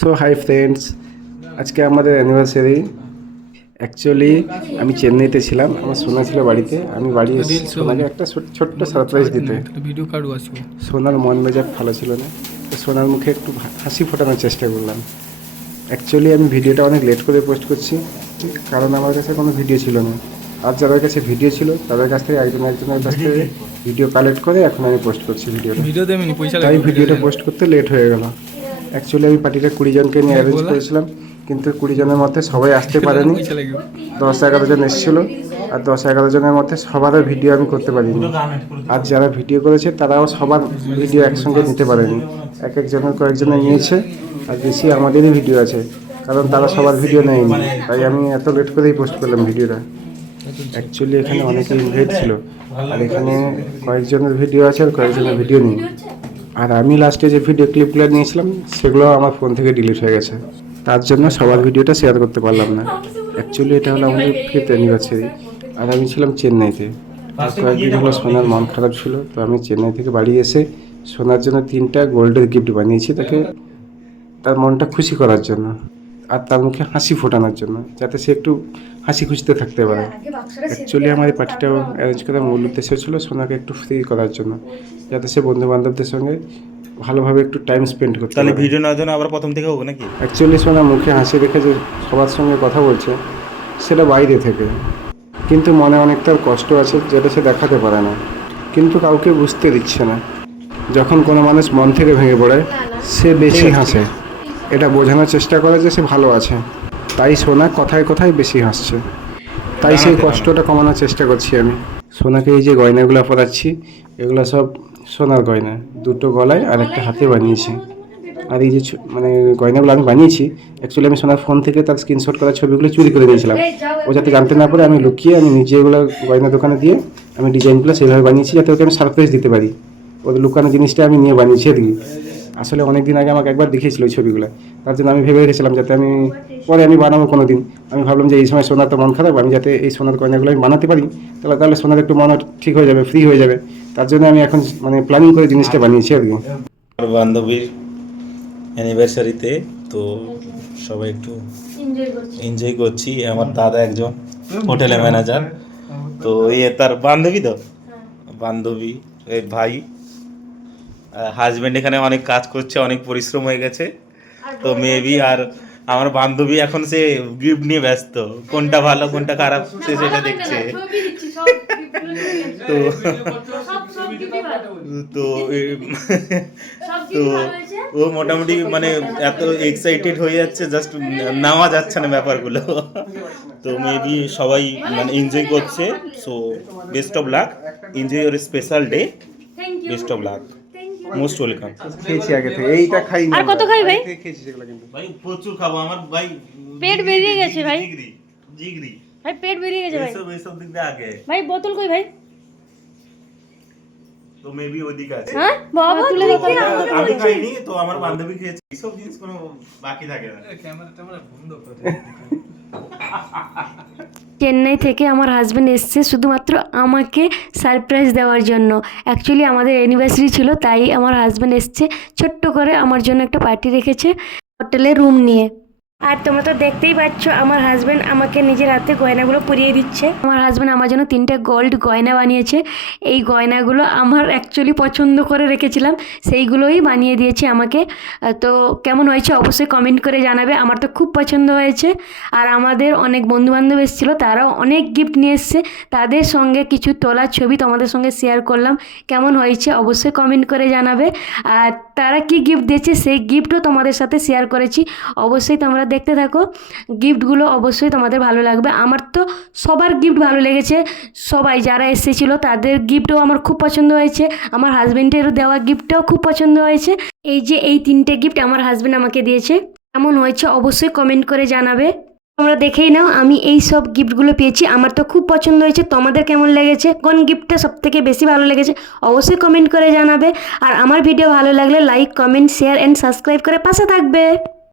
So hi friends, আজকে আমাদের anniversary. Actually আমি চেন্নাইতে ছিলাম, আমার সোনা ছিল বাড়িতে। আমি বাড়ি এসে সোনাকে একটা ছোট্ট সারপ্রাইজ দিতে। ভিডিও কার্ড আসবো। সোনার মন মেজাজ ভালো ছিল না, তো সোনার মুখে একটু হাসি ফোটানোর চেষ্টা করলাম। অ্যাকচুয়ালি আমি ভিডিওটা অনেক লেট করে পোস্ট করছি, কারণ আমার কাছে কোনো ভিডিও ছিল না। আর যাদের কাছে ভিডিও ছিল তাদের কাছ থেকে একজনের কাছ থেকে ভিডিও কালেক্ট করে এখন আমি পোস্ট করছি ভিডিওটা। ভিডিও দেবেনি পয়সা তাই ভিডিওটা পোস্ট করতে লেট হয়ে গেল। অ্যাকচুয়ালি আমি পার্টিটা 20 জনকে নিয়ে অ্যারেঞ্জ করেছিলাম, কিন্তু 20 জনের মধ্যে সবাই আসতে পারেনি। 10-11 জন এসেছিলো, আর 10-11 জনের মধ্যে সবারও ভিডিও আমি করতে পারিনি। আর যারা ভিডিও করেছে তারাও সবার ভিডিও একসঙ্গে নিতে পারেনি, এক একজনের কয়েকজনে নিয়েছে। আর বেশি আমাদেরই ভিডিও আছে, কারণ তারা সবার ভিডিও নেয়নি। তাই আমি এত লেট করেই পোস্ট করলাম ভিডিওটা। অ্যাকচুয়ালি এখানে অনেকে ইনভাইট ছিল, আর এখানে কয়েকজনের ভিডিও আছে আর কয়েকজনের ভিডিও নেই। আর আমি লাস্টে যে ভিডিও ক্লিপগুলো নিয়েছিলাম সেগুলো আমার ফোন থেকে ডিলিট হয়ে গেছে, তার জন্য সবার ভিডিওটা শেয়ার করতে পারলাম না। অ্যাকচুয়ালি এটা হলো আমাদের 5th অ্যানিভার্সারি, আর আমি ছিলাম চেন্নাইতে। আর কয়েকদিন হলো সোনার মন খারাপ ছিল, তো আমি চেন্নাই থেকে বাড়ি এসে সোনার জন্য 3টা গোল্ডের গিফট বানিয়েছি, তাকে তার মনটা খুশি করার জন্য, আর তার মুখে হাসি ফোটানোর জন্য, যাতে সে একটু হাসি খুশিতে থাকতে পারে। অ্যাকচুয়ালি আমার এই পার্টিটাও অ্যারেঞ্জ করার মূল উদ্দেশ্য ছিল সোনাকে একটু ফ্রি করার জন্য, যাতে সে বন্ধু বান্ধবদের সঙ্গে ভালোভাবে একটু টাইম স্পেন্ড করতে তাহলে পারে। ভিডিও নেওয়ার জন্য আবার প্রথম থেকে হোক নাকি? অ্যাকচুয়ালি সোনা মুখে হাসি রেখে যে সবার সঙ্গে কথা বলছে সেটা বাইরে থেকে, কিন্তু মনে অনেক তার কষ্ট আছে যেটা সে দেখাতে পারে না, কিন্তু কাউকে বুঝতে দিচ্ছে না। যখন কোনো মানুষ মন থেকে ভেঙে পড়ে সে বেশি হাসে, এটা বোঝানোর চেষ্টা করে যে সে ভালো আছে। তাই সোনা কথায় কথায় বেশি হাসছে, তাই সেই কষ্টটা কমানোর চেষ্টা করছি আমি। সোনাকে এই যে গয়নাগুলো পরাচ্ছি, এগুলো সব সোনার গয়না, 2টো গলায় আর একটা হাতে বানিয়েছি। আর এই যে মানে গয়নাগুলো আমি বানিয়েছি, অ্যাকচুয়ালি আমি সোনার ফোন থেকে তার স্ক্রিনশট করা ছবিগুলো চুরি করে নিয়েছিলাম। ও যাতে জানতে না পারে, আমি লুকিয়ে আমি নিজে এগুলো গয়না দোকানে দিয়ে আমি ডিজাইনগুলো সেইভাবে বানিয়েছি যাতে ওকে আমি সারপ্রাইজ দিতে পারি। ওদের লুকানো জিনিসটা আমি নিয়ে বানিয়েছি আর কি। আসলে অনেক দিন আগে আমাকে একবার দেখিয়েছিল ওই ছবিগুলো, তার জন্য আমি ভেবে রেখেছিলাম যাতে আমি পরে আমি বানাবো কোনো দিন। আমি ভাবলাম যে এই সময় সোনার তো মন খারাপ, আমি যাতে এই সোনার গয়নাগুলো আমি বানাতে পারি, তাহলে সোনার একটু মন ঠিক হয়ে যাবে, ফ্রি হয়ে যাবে। তার জন্য আমি এখন মানে প্ল্যানিং করে জিনিসটা বানিয়েছি আর কি। আমার বান্ধবীর অ্যানিভার্সারিতে তো সবাই একটু এনজয় করছি। আমার দাদা একজন হোটেলে ম্যানেজার, তো তার বান্ধবী, তো বান্ধবী এই ভাই হাজব্যান্ড এখানে অনেক কাজ করছে, অনেক পরিশ্রম হয়ে গেছে। তো মেবি আর আমার বান্ধবী এখন সে গিফট নিয়ে ব্যস্ত, কোনটা ভালো কোনটা খারাপ সে সেটা দেখছে। তো তো তো ও মোটামুটি মানে এত এক্সাইটেড হয়ে যাচ্ছে, জাস্ট নেওয়া যাচ্ছে না ব্যাপারগুলো। তো মেবি সবাই মানে এনজয় করছে। So best of luck, enjoy your special day, best of luck, most welcome. খেয়েছি আগে থেকে, এইটা খাই না। আর কত খাই ভাই? খেয়েছি সেগুলো, কিন্তু ভাই প্রচুর খাবো, আমার ভাই পেট বেরিয়ে গেছে ভাই। জিগরি জিগরি ভাই পেট বেরিয়ে গেছে ভাই। এসব দিক দিয়ে আগে। ভাই বোতল কই ভাই? তো মেবি ওইদিকে আছে। হ্যাঁ বাবা তুলে দেখি না। আমি খাইনি, তো আমার বান্ধবী খেয়েছে। এইসব জিনিস কোনো বাকি থাকে না। ক্যামেরা বন্ধ করে। চেন্নাই থেকে আমার হাজব্যান্ড এসছে শুধুমাত্র আমাকে সারপ্রাইজ দেওয়ার জন্য। অ্যাকচুয়ালি আমাদের অ্যানিভার্সারি ছিল, তাই আমার হাজব্যান্ড এসছে ছোট্ট করে আমার জন্য একটা পার্টি রেখেছে হোটেলে রুম নিয়ে। আর তোমরা তো দেখতেই পাচ্ছ আমার হাজব্যান্ড আমাকে নিজের হাতে গয়নাগুলো পরিয়ে দিচ্ছে। আমার হাজব্যান্ড আমার জন্য 3টে গোল্ড গয়না বানিয়েছে। এই গয়নাগুলো আমার অ্যাকচুয়ালি পছন্দ করে রেখেছিলাম, সেইগুলোই বানিয়ে দিয়েছে আমাকে। তো কেমন হয়েছে অবশ্যই কমেন্ট করে জানাবে। আমার তো খুব পছন্দ হয়েছে। আর আমাদের অনেক বন্ধুবান্ধব এসেছিলো, তারাও অনেক গিফট নিয়ে এসছে, তাদের সঙ্গে কিছু তোলা ছবি তোমাদের সঙ্গে শেয়ার করলাম। কেমন হয়েছে অবশ্যই কমেন্ট করে জানাবে। আর তারা কি গিফট দিয়েছে সেই গিফটও তোমাদের সাথে শেয়ার করেছি, অবশ্যই তোমরা দেখতে থাকো। গিফটগুলো অবশ্যই তোমাদের ভালো লাগবে। আমার তো সবার গিফট ভালো লেগেছে, সবাই যারা এসেছিলো তাদের গিফটও আমার খুব পছন্দ হয়েছে। আমার হাজব্যান্ডেরও দেওয়া গিফটটাও খুব পছন্দ হয়েছে। এই যে এই 3টে গিফট আমার হাজব্যান্ড আমাকে দিয়েছে, কেমন হয়েছে অবশ্যই কমেন্ট করে জানাবে। তোমরা দেখেই নাও আমি এই সব গিফটগুলো পেয়েছি, আমার তো খুব পছন্দ হয়েছে। তোমাদের কেমন লেগেছে, কোন গিফটটা সবথেকে বেশি ভালো লেগেছে অবশ্যই কমেন্ট করে জানাবে। আর আমার ভিডিও ভালো লাগলে like, comment, share and subscribe করে পাশে থাকবে।